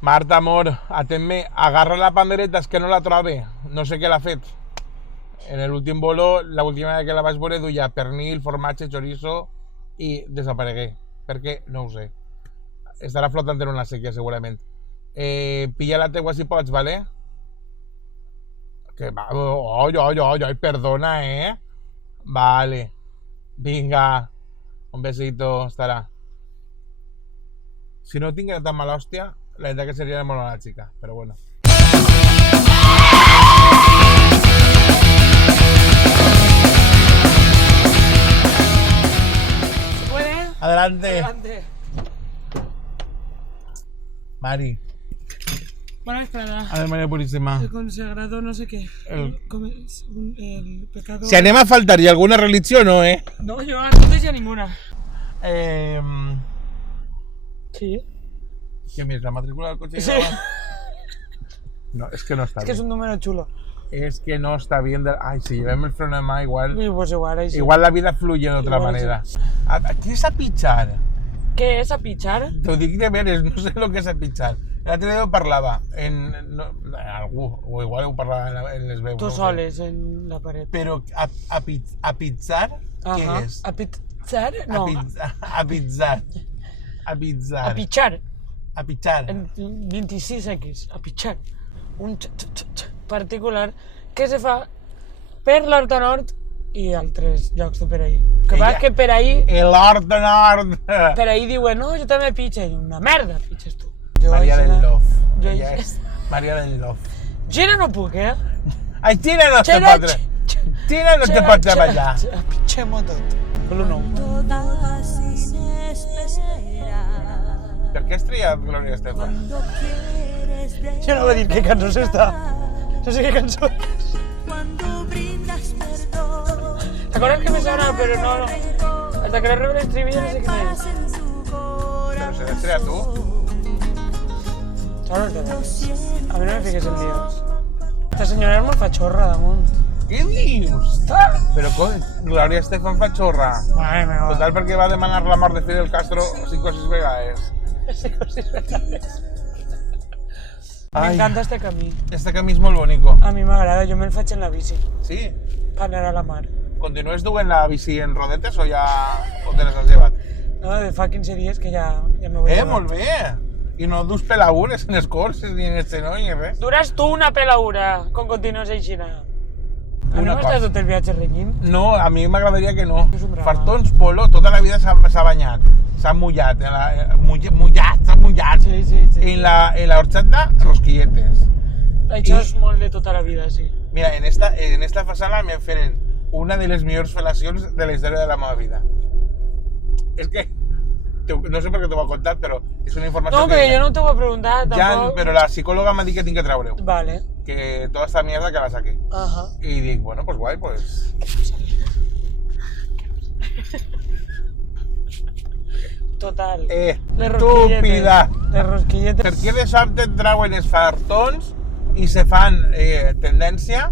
Marta, amor, atén-me, agarra la pandereta, és que no la trobe, no sé què l'ha fet. En l'últim volo, l'última vegada que la vaig veure, duia pernil, formatge, chorizo i desaparegué. Per què? No ho sé. Estarà flotant en una sèquia, segurament. Pilla la teua si pots, ¿vale? Que va, oi, perdona, Vale. Vinga. Un besito, estarà. Si no tinguera tan mala hòstia, la veritat que seria molt mala chica, però bueno. ¿Se puede? Adelante. Adelante. Mari. Bueno, espera. A ver, María Purísima. El consagrado no sé qué. El pecado... Si anem a faltar hi alguna religió, no, No, yo no decía ninguna. Sí. ¿Qué més? ¿La matrícula del cotxe? Sí. No, es que no está Es que es bien. un número chulo. Es que no está bien. Ay, si llevem el freno de mà, igual... Y pues igual, ahí sí. Igual la vida fluye de otra Igual manera. ¿Qué es apitxar? ¿Qué es apichar? T'ho dic de veres, no sé lo que és apitxar. L'altre dia ho parlava en algú, o igual ho parlava en les veus. Tú soles en la pared. Però apitzar, què Ajá. és? ¿Apichar? No. Apitzar. Apitzar. Apichar. Apitxar. En 26X. Apichar. Un particular que se fa per l'Horta Nord i altres llocs de per ahí. Que va que per ahí... L'Horta Nord. Per ahí diuen, no, jo també pitxe. Una merda pitxes tu. Maria del Lof. Jo Ella és Maria del Lof. Gina no puc, Ai, Xina no te pot... Xina no te pot treballar. Pitxem-ho tot. Però no. Per què has triat Gloria Estefan? Jo no va dir què cançó és esta. No sé què cançó és. T'acordes que me sona, però no. Hasta que no rebre l'estribillo no sé què és. Però se l'has triat tu? Sona el tema. A mi no me fiques en líos. Esta senyora és molt fatxorra damunt. Què dius? Però com? Gloria Estefan fa xorra. Madre Total, perquè va demanar la mort de Fidel Castro 5 o 6 vegades. Me encanta este camí. Este camí és molt bonico. A mi m'agrada, jo me'l faig en la bici. Sí? Per anar a la mar. Continues duent la bici en rodetes o ja o te les has llevat? No, de fa 15 dies que ja me voy a llevar. Molt bé! I no dus pelaures en els corses ni en el xenó ni res. Dures tu una pelaura quan continues així. A mi no m'estàs tot el viatge renyint? No, a mi m'agradaria que no. És un drama. Fartons Polo tota la vida s'ha banyat. S'ha mullat. S'ha mullat. Sí. En la horchata, rosquilletes. Això és molt de tota la vida, sí. Mira, en esta façana me feren una de les millors fel·lacions de la història de la meva vida. És que, no sé per què t'ho he contat, però és una informació No, perquè jo no t'ho he preguntat, Ja, tampoc. però la psicòloga m'ha dit que tinc que treure-ho. Vale. Que toda esta mierda que la saqué. Ajá. Y digo, bueno, pues guay, pues... Total. Estúpida! Les rosquilletes. Per què de sobte et trauen els fartons i se fan tendència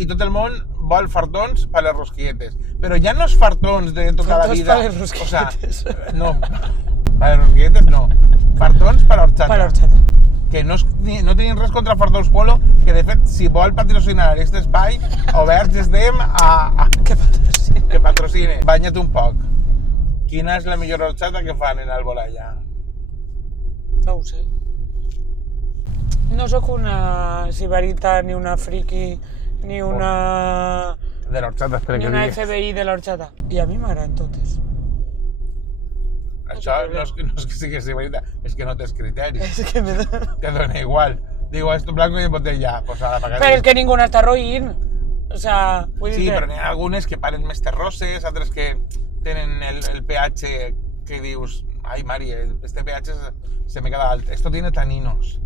i tot el món vol fartons per les rosquilletes? Però ja no és fartons de tota la Fartons vida. per les rosquilletes. O sea, no, per les rosquilletes no. Fartons per l'horchata. Per l'horchata. Que no tenim res contra Fartons Polo, que de fet, si vol patrocinar aquest espai, oberts estem que patrocine. Banya't un poc. Quina és la millor horchata que fan en Albolaya? No ho sé. No sóc una sibarita, ni una friki, ni una... De l'horchata, espera ni que una digui. FBI de l'horchata. I a mi m'agraden totes. Això no és que siguis sibarita, és que no tens criteris. És que me dona... Te dona igual. Digo, esto blanco y en botella. Pues a la pagar. Però és que ningú està roïnt. O sea, vull Sí, dir però n'hi ha algunes que paren més terroses, altres que tenen el pH que dius, ai Mari, este pH se me queda alto. Esto tiene taninos.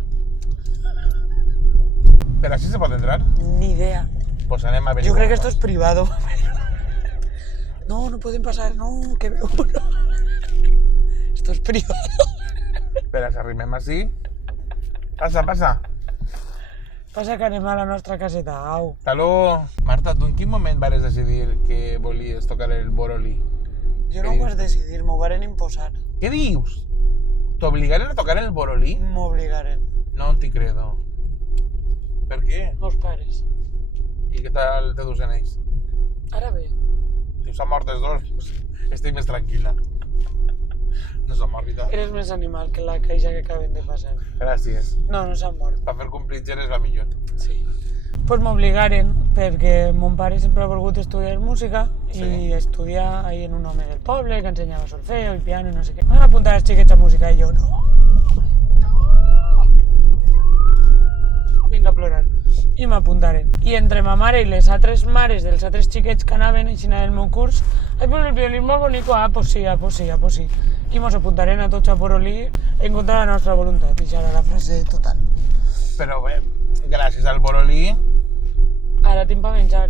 ¿Pero así se puede entrar? Ni idea. Pues anem a averiguar. Yo creo que esto es privado. No, no pueden pasar, no, que veo uno. Esto es privado. Espera, s'arrimem així. Passa, passa. Passa que anem a la nostra caseta, au. Taló. Marta, tu en quin moment vas decidir que volies tocar el Boroli? Jo no ho vaig decidir, m'ho varen imposar. Què dius? T'obligaren a tocar el Borolí? M'obligaren. No t'hi credo. Per què? Els pares. I què tal te dus en ells? Ara bé. Si s'han mort els dos, pues, estic més tranquil·la. No s'han mort i tal. Eres més animal que la caixa que acaben de passar. Gràcies. No, no s'han mort. Per fer complitger és la millor. Sí. Pues m'obligaren perquè mon pare sempre ha volgut estudiar música i estudiar ahí en un home del poble que ensenyava solfeo i piano i no sé què. Van apuntar els xiquets a música i jo no. Vinc a plorar. I m'apuntaren. I entre ma mare i les altres mares dels altres xiquets que anaven així del meu curs, ai, pues el violí és molt bonic, pues sí, pues sí, pues sí. I mos apuntaren a tots a Borolí en contra de la nostra voluntat. I això era la frase total. Però bé, gràcies al Borolí, Ara tinc per menjar.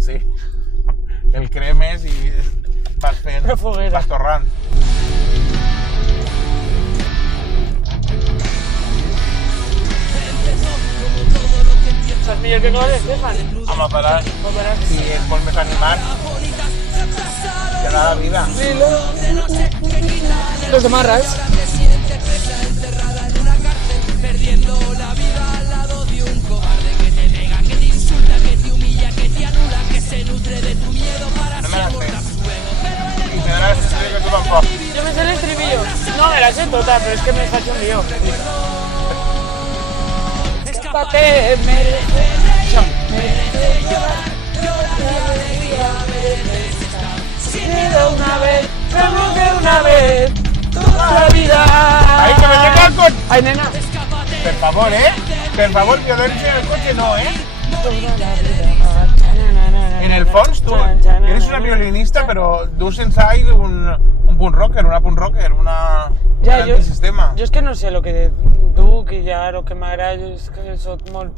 sí, el cremes i vas fent, Però foguera. vas torrant. Saps millor que Gloria Estefan? Amb la parada, Sí. si és molt més animat, te da la vida. Los de Marras. No me la sé. I te dona la sensació que tu tampoc. Yo me sé el estribillo. No me la sé toda, pero es que me faig un lío. Escápate, merece una vez, como que una vez, toda la vida. Ahí que me llega con... Ay, nena. Per favor, Per favor, violencia en el coche no, En el fons, tu eres una violinista, però dus inside un punt rocker, una punt rocker, un antisistema. Jo és que no sé el que duc i ja el que m'agrada és que soc molt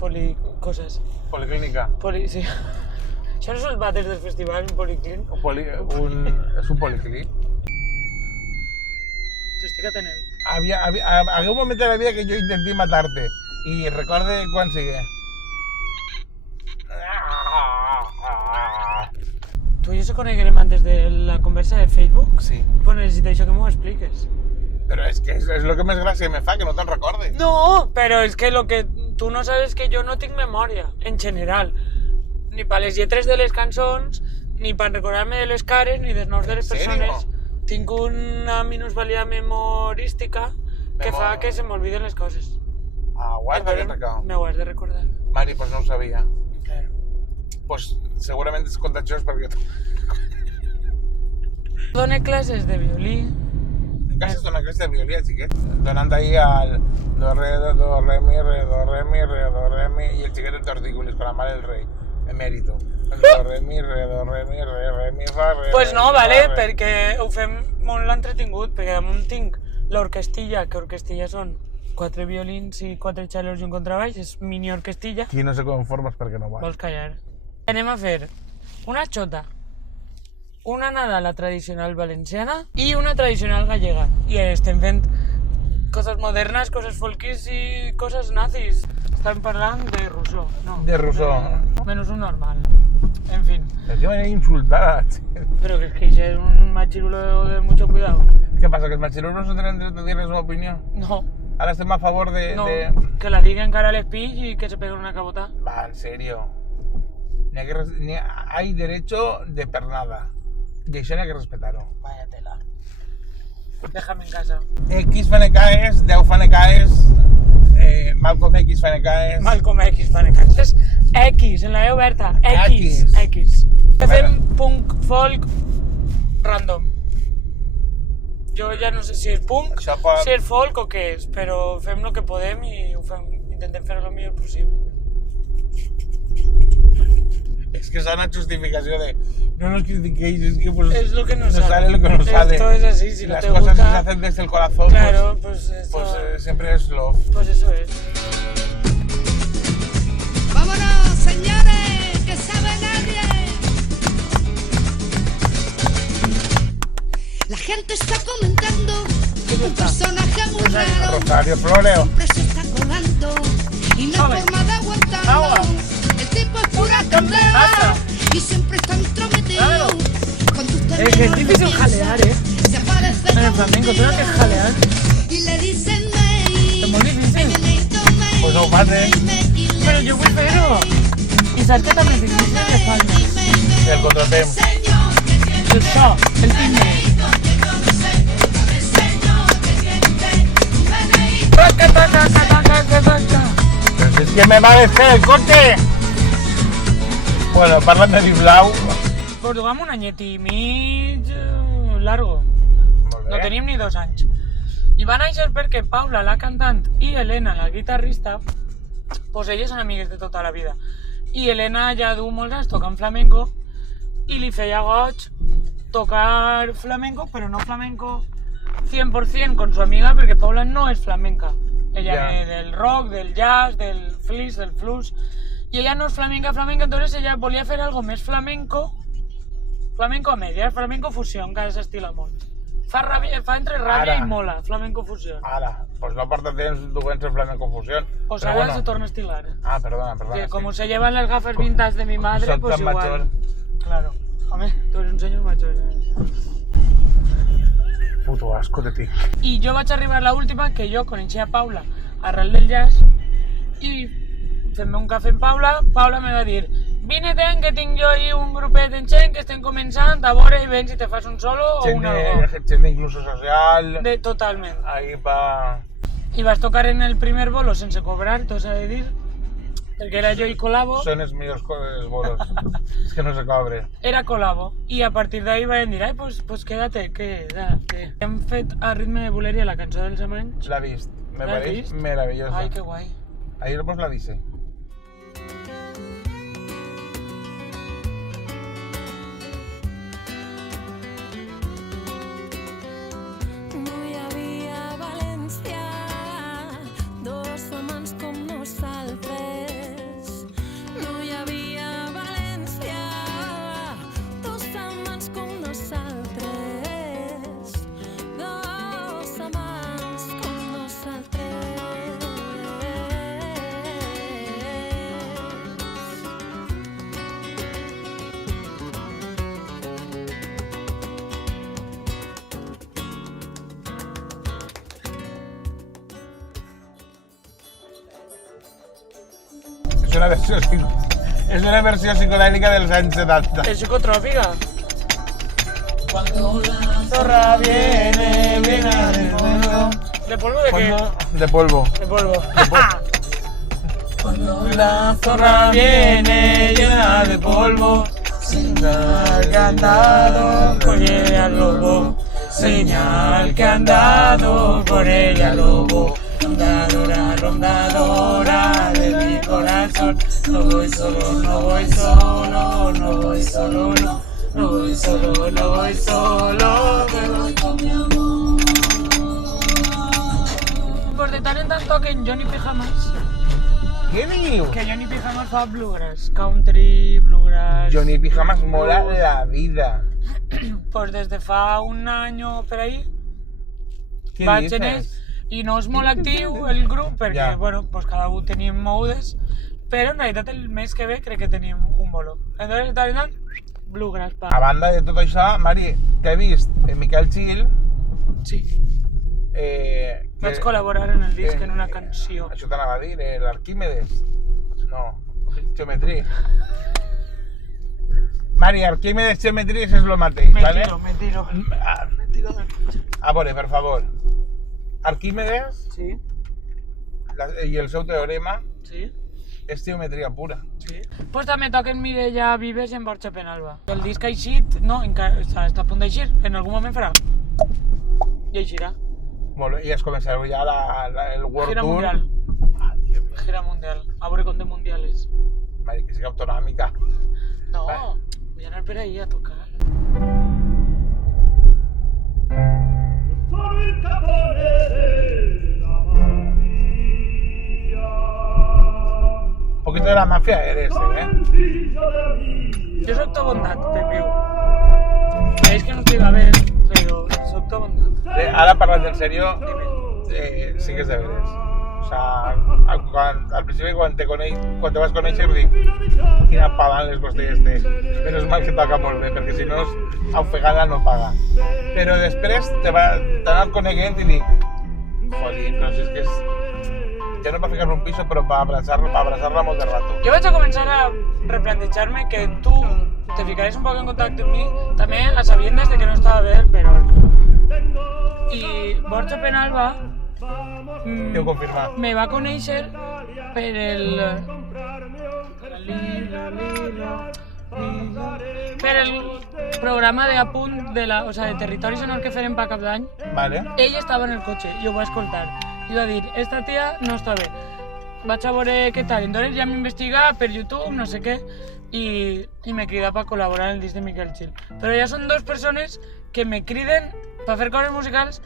coses. Policlínica. Sí. Això no són els vàters del festival, un policlín? És un policlín. T'estic atenent. Había un momento de la vida que yo intenté matarte y recorde quan sigue. Tu i jo se coneguerem antes de la conversa de Facebook? Sí. Pues necessito això que m'ho expliques. Pero es que es lo que más gracia me fa, que no te'n recordes. No, però és que lo que tu no sabes que jo no tinc memòria, en general. Ni per les lletres de les cançons, ni per recordar-me de les cares, ni dels noms de les persones. Tinc una minusvalía memorística que fa que se m'olviden les coses. Ah, guai, t'havies recordado. Me ho has de recordar. Mari, pues no ho sabia. Claro. Pues segurament és contagiós perquè... Done classes de violí. En casa es dona clase de violí, xiquet. Donant ahí al do, re, do, re, mi, re, do, re, mi, re, do, re, mi, i el xiquet de tortícolis con la mare del rei, emèrito. Do, re, mi, re, do, re, mi, re, mi, fa, re, Pues no, re, vale, re. perquè ho fem molt l'entretingut, perquè damunt tinc l'orquestilla, que orquestilla són 4 violins i 4 xalos i un contrabaix, és mini orquestilla. Qui no se conforma és perquè no va. Vols callar? Anem a fer una xota, una nadala tradicional valenciana i una tradicional gallega. I estem fent coses modernes, coses folkis i coses nazis. Estem parlant de Rousseau, no? De Rousseau. Menos un normal. En fin. De qué manera insultada. Pero que es que ese es un machirulo de mucho cuidado. ¿Qué pasa? ¿Que els machirulos no tenen dret a dir la seva opinió? No, Ara estem a favor de... no, de... que la digan cara al espill y que se peguen una cabota. Va, en serio. Hay derecho de pernada. I això n'hi ha que respetar-ho. Vaya tela. Déjame en casa. X fanecaes, 10 fanecaes, Malcolm X fanecaes... Malcolm X, fanecaes. És X, en la E oberta. X. X. X. Fem punk, folk, random. Jo ja no sé si és punk, Això pot... si és folk o què és, però fem el que podem i ho fem, intentem fer-ho el millor possible. Es que es una justificación de no nos critiquéis, es que pues Es lo que nos sale lo que nos sale. Esto es así, si no las te cosas gusta... se hacen desde el corazón, Claro, pues eso... siempre es love. Pues eso es. ¡Vámonos, señores! ¡Que sabe nadie! La gente está comentando un personaje muy raro. Rosario Floreo. Siempre se está colando y no hay forma de aguantarlo. Agua. El tipo es pura candela y siempre está entrometido. Claro. Cuando usted Es que es menos lo difícil piensa, jalear, se aparece En el como un flamenco, tiro. tengo que jalear. y le dicen May. Es muy difícil. Pues no ho fas, eh? Però jo vull fer-ho. I saps que també és difícil de palmes? El contratemps. Això, el timbre. Taca, taca, taca, taca, taca. Però si és que me va desfer el cotxe! Bueno, parlant de Blau. Portugal amb un anyet i mig largo. Molt bé. No tenim ni 2 anys. I va néixer perquè Paula, la cantant, i Helena, la guitarrista, pues elles són amigues de tota la vida. I Helena ja du molts anys tocant flamenco i li feia goig tocar flamenco, però no flamenco 100% con su amiga, perquè Paula no és flamenca. Ella Ya. ve del rock, del jazz, del flis, del flux. Y ella no es flamenca, entonces ella volía hacer algo más flamenco a medias, flamenco fusión, que s'estila molt. Fa entre ràbia Ara. i mola, flamenco fusión. Ara, pues no porta temps duent el flamenco fusión. Pues Però ahora bueno. se torna a estilar. Ah, perdona. Que Sí. como se llevan las gafas vintage de mi madre, Soc pues tan igual. major. Claro. Hombre, tú eres un señor mayor. Puto asco de ti. I jo vaig arribar a l'última, que jo coneixia Paula arrel del jazz, i fent-me un cafè amb Paula, Paula me va dir: vine-te'n, que tinc jo ahí un grupet en gent que estem començant, a veure i vens si te fas un solo o un algo. Gent d'incluso social. Totalment. Ahí va... I vas tocar en el primer bolo sense cobrar, t'ho s'ha de dir, perquè era jo i Colabo. Són els millors bolos. És que no se cobre. Era Colabo. I a partir d'ahí van dir: ai, pues quédate, quédate. Hem fet a ritme de buleria la cançó dels Amanys. L'ha vist. Me ¿La has pareix vist? meravellosa. Ai, que guai. Ayer pues la dice. No hi havia a València dos amants com nosaltres. No hi havia a València dos amants com nosaltres. Dos amants com nosaltres. Es una versión psicodélica de los años 70. Es psicotròpica. Zorra viene, viene de polvo. ¿De polvo de qué? De polvo. De polvo. Cuando la zorra viene llena de polvo, señal que ha andado con ella el lobo. Señal que ha andado con ella el lobo. Rondadora, rondadora de mi corazón. No voy solo, no voy solo, no voy solo, no. No voy solo, no voy solo, me voy con mi amor. Pues de tant en tant toquen Johnny Pijamas. ¿Qué digo? Que Johnny Pijamas fa bluegrass, country, bluegrass. Johnny Pijamas mola la vida. Pues desde fa un año per ahí ¿Qué vaig en dices? i no és molt actiu el grup perquè, Ja. bueno, pues cada un tenim mogudes, però en realitat el mes que ve crec que tenim un bolo. Entonces, de tant, bluegrass, pa. A banda de tot això, Mari, t'he vist en Miquel Gil. Sí, vaig col·laborar en el disc en una canció. Això t'anava a dir, l'Arquímedes. No, geometria. Mari, Arquímedes, geometria és el mateix, Me ¿vale? tiro, me tiro. Me tiro del cotxe. A veure, per favor. Arquímedes Sí, i el seu teorema sí. és geometria pura. Sí. Pues també toquen Mireia Vives i en Borja Penalba. El disc ha eixit, no, encara està a punt d'eixir, en algun moment farà. I eixirà. Molt bé, i es començarà ja el World Gira Tour. mundial. Ai, que bé. Gira mundial. A veure com de mundiales. Mari, que sigui autonòmica. No, Va. vull anar per ahí a tocar. Sono il capone della mafia. Un poquito de la mafia eres, Sono ¿eh? il figlio della mia. Jo soc to bondat, Pepiu. Veig que no estic bé, però soc to bondat. Ara parlant en serio, sí que és de veres. O sea, al principi quan te vas conèixer dic quina palan les costelles té. Menos mal que toca molt bé, perquè si no, ofegada no paga. Però després t'he anat coneguent i dic Jolín, però si és que és... Ja no per ficar-me un piso, però per abraçar-la molt de rato. Jo vaig a començar a replantejar-me que tu te ficaries un poc en contacte amb mi, també a sabiendas de que no estava bé el Perol. I Borja Penalba Ho confirma. me va conèixer per per el programa d'Apunt de Territori Sonor que farem per Cap d'Any. Vale. Ell estava en el cotxe i ho va escoltar. I va dir, esta tia no està bé. Vaig a veure què tal. Entonces ja m'investiga per YouTube, no sé què, i me crida per col·laborar en el disc de Miquel Gil. Però ja són dos persones que me criden per fer coses musicals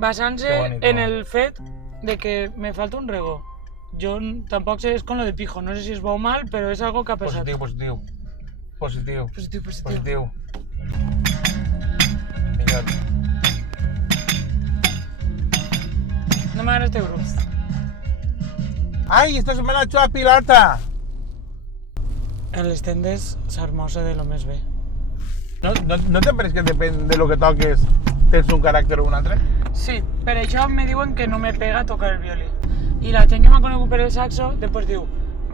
basant-se en el fet de que me falta un rego. Jo tampoc sé, és con lo de pijo, no sé si és bo o mal, però és algo que ha passat. Positiu. Positiu. Millor. No m'agrada este grup. Ai, esta setmana he hecho la pilota! En les tendes s'hermosa de lo més bé. No te pareix que depèn de lo que toques tens un caràcter o un altre? Sí, per això me diuen que no me pega tocar el violí. I la gent que m'ha conegut per el saxo, després diu,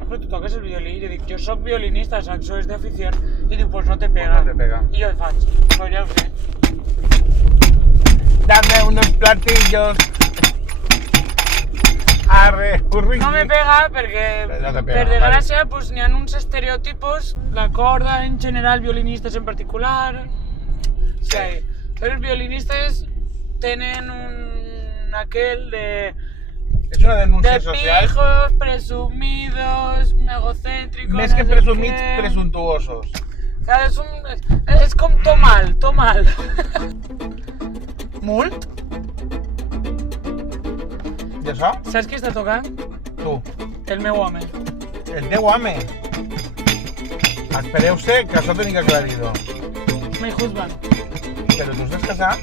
però tu toques el violí? I jo dic, jo soc violinista, saxo és d'afició. I diu, pues no te pega. No te pega. I jo el faig, però ja ho sé. Dame unos platillos. Arre, curri. No me pega perquè, No te pega, per desgràcia, pues, n'hi ha uns estereotipos, la corda en general, violinistes en particular. Sí. Però els violinistes tenen aquel de És una denúncia social. pijos, presumidos, egocéntricos... Més que no sé presumits, què. presuntuosos. Clar, és com to mal. Molt? I això? Saps qui està tocant? Tu. El meu home. El teu home. Espereu-se, que això tenia que aclarir-ho. My husband. Però tu estàs casat?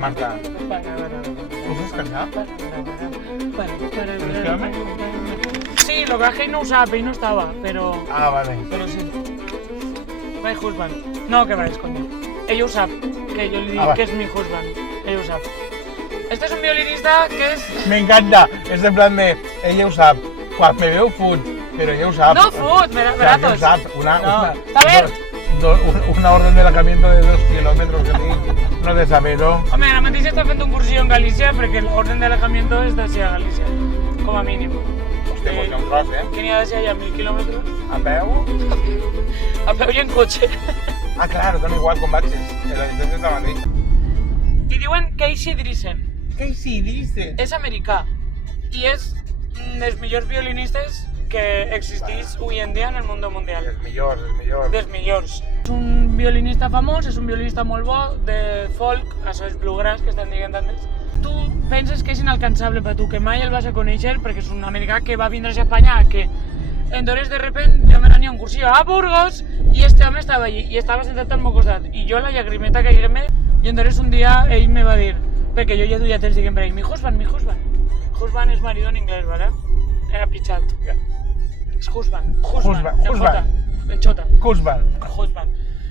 Marta, tu estàs casat? este home? Sí, lo que es que ell no ho sap, ell no estava, però Vale. sí. My husband. No, que va, és coño. Ell ho sap, que jo li dic va. que és mi husband. Ell ho sap. Este és un violinista que és... M'encanta, és en plan de, ella ho sap, quan me veu fut, però ella ho sap. No fut, Ella ho baratos. sap, No, está bien. una orden de alejamiento de 2 kilómetros que tinc, no de saber-ho. Home, ara mateix està fent un cursillo en Galícia perquè l'orden d'alejamiento és d'ací a Galícia, com a mínim. Hòstia, pues hi ha un tros, Que n'hi ha d'ací allà 1.000 quilòmetres? A peu? A peu i en cotxe. Ah, clar, dona igual com vagis, la distància és la mateixa. Li diuen Casey Driessen. Què si dices? És americà i és dels millors violinistes que existís avui en dia en el món mundial. Els millors, els millors. Dels millors. És un violinista famós, és un violinista molt bo, de folk, això és bluegrass que estan dient antes. Tu penses que és inalcançable per tu, que mai el vas a conèixer perquè és un americà que va vindre a Espanya, que entonces de repente jo me n'ania a un cursillo a Burgos i este home estava allí i estava sentat al meu costat i jo la llagrimeta caigué-me i entonces un dia ell me va dir, perquè jo ja duia temps dient per ell, mi husband. Husband és marido en inglès, ¿vale? Era pitjat. És husband. En xota. Husband.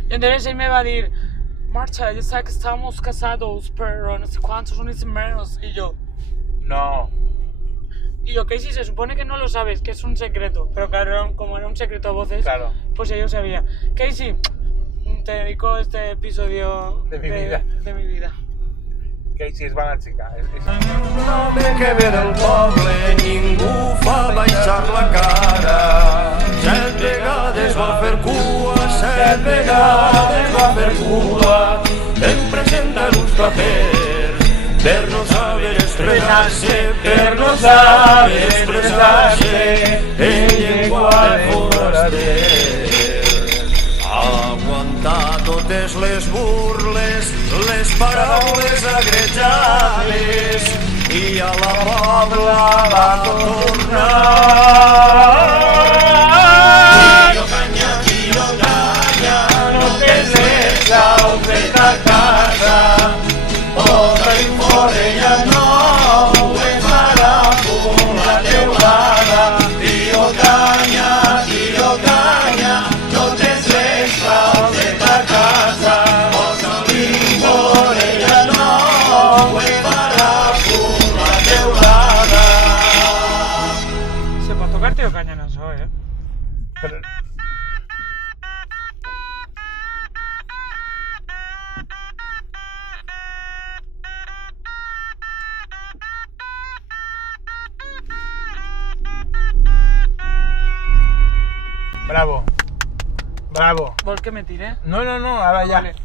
Y entonces él me va a decir, Marta, yo sé que estamos casados, pero no sé cuántos son mis menos. Y yo, Casey, se supone que no lo sabes, que es un secreto. Pero claro, como era un secreto a voces, Claro. pues yo sabía. Casey, te dedico este episodio De mi vida. de mi vida. Casey és bona xica. Home que ve del poble, ningú fa baixar la cara. 7 vegades va fer cua, 7 vegades va fer cua. Em presenta uns papers, per no saber expressar-se, per no saber expressar-se, en llengua de foraster. Aguantar totes les burles, les paraules agrejades, i a la pobla va tornar. Tio canya, no tens res al fet a casa, posa i morella no és marapo la teulada. Tio canya, no tens res al fet a casa, posa i morella la teulada. Se pot tocar Tio Canya en això, Però... Bravo. Bravo. Vols que me tire? No, ahora ya. Vale.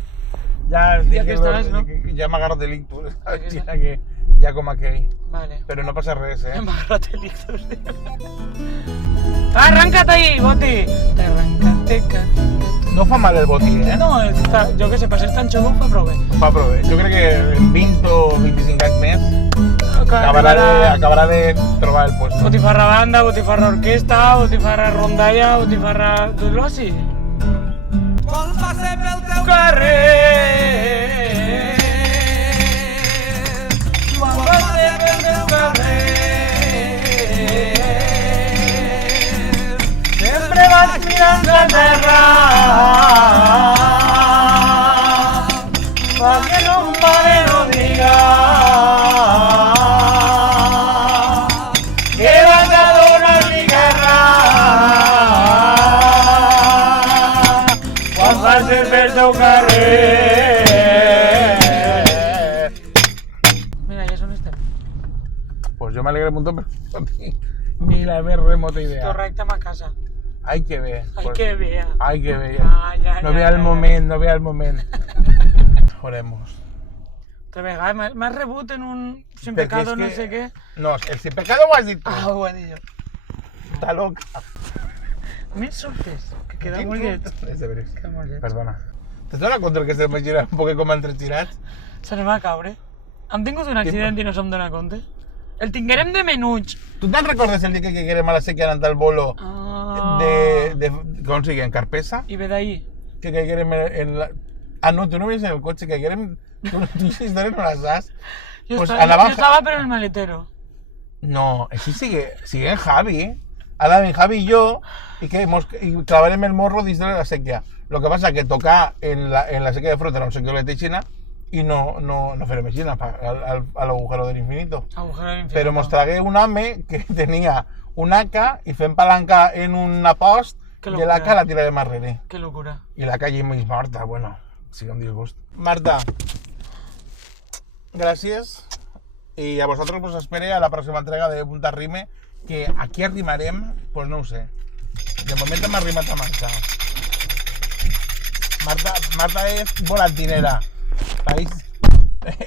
Ya, Ya que estás, ¿no? Ya me agarro del ictus. que Ya que ya como aquell. Vale. Pero no pasa res, M'ha agarrat el ictus. Arranca't ahí, Boti! T'arranca't. No fa mal el botí, No, està, jo que sé, per ser tan xulo fa prou bé. Va prove. Jo crec que en 20 o 25 anys més acabarà de trobar el puesto. Botifarra banda, botifarra orquesta, botifarra rondalla, botifarra... Dues-lo així. Quan passe pel teu carrer, quan passe pel teu carrer, sempre vas mirant la terra, pa que no un pare no diga que vas a donar-li guerra. Quan passes pel teu carrer. Mira, ja són estem. Pues yo me alegré un montón, pero ni la més remota idea. Torrecte a casa. Ai, que bé. Ai, que bé. Ai, que bé. Ai, ai, No ai, vea el ai, moment, no vea el moment. Oremos. Otra vegada, m'has rebut en un sin pecado, no sé què. No, el sin pecado ho has dit tu. Ah, ho he dit jo. Està loca. M'he sorprès, que queda molt llet. És de veres. Queda molt llet. Perdona. T'has donat compte que estem girant un poc com entregirats? Se n'anem a caure. Hem tingut un accident i no se'm dona compte. El tinguérem de menuts. Tu te'n recordes el dia que querem a la sèquia anant al bolo com sigui, en Carpesa? I ve d'ahir. Que caiguérem en la... Ah, no, tu no venies en el cotxe, caiguérem... Tu aquestes històries no les saps? Jo, Pues estava, jo estava per el maletero. No, així sigue en Javi. Ara en Javi i jo, i clavarem el morro dins de la sèquia. Lo que passa que tocar en la sèquia de fruta no sé què le xina i no farem xina al agujero del infinito. Agujero del infinito. Però mos tragué un home que tenia un AK i fent palanca en una post i l'AK la tirarem arrere. Qué locura. I l'AK ja és morta, bueno, sigue un disgust. Marta, gràcies. Y a vosotros os espere a la próxima entrega de Punta Rime, que aquí arrimarem, pues no ho sé. De moment m'ha arrimat a marxar. Marta és volantinera.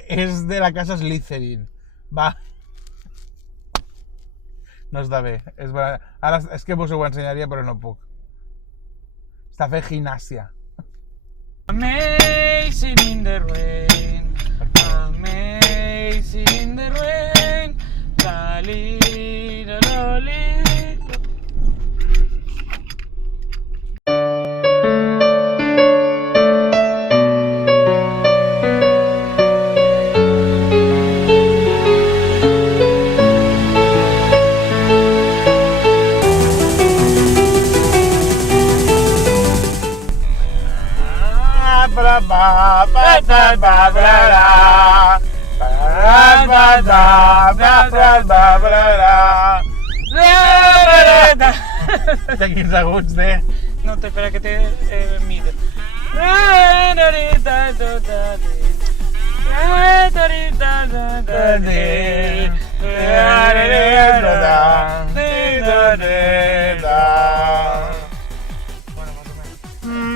És de la casa Slytherin. Va. No està bé. Ara és que vos ho ensenyaria, però no puc. Està fent gimnàsia. Amazing in the rain. Amazing in the rain. Lali, lali. Té 15 aguts de... No, espera que te mide.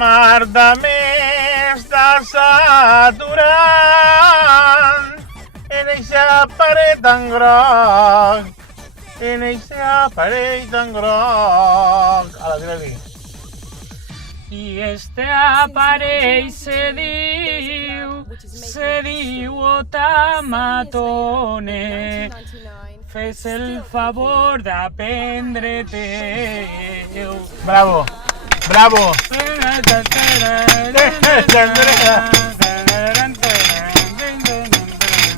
Marta, m'estàs saturant en eixa paret tan groc, en eixa paret tan groc. A la tira-li. I este aparell se diu Otamatone. Fes el favor d'aprendre-te-ho. Bravo, bravo.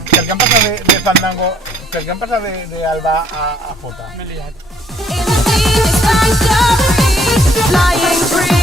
Que el que em passa de Fandango, que el que em passa de Alba a Jota. M'he liat. In the deepest times of the sea, flying free.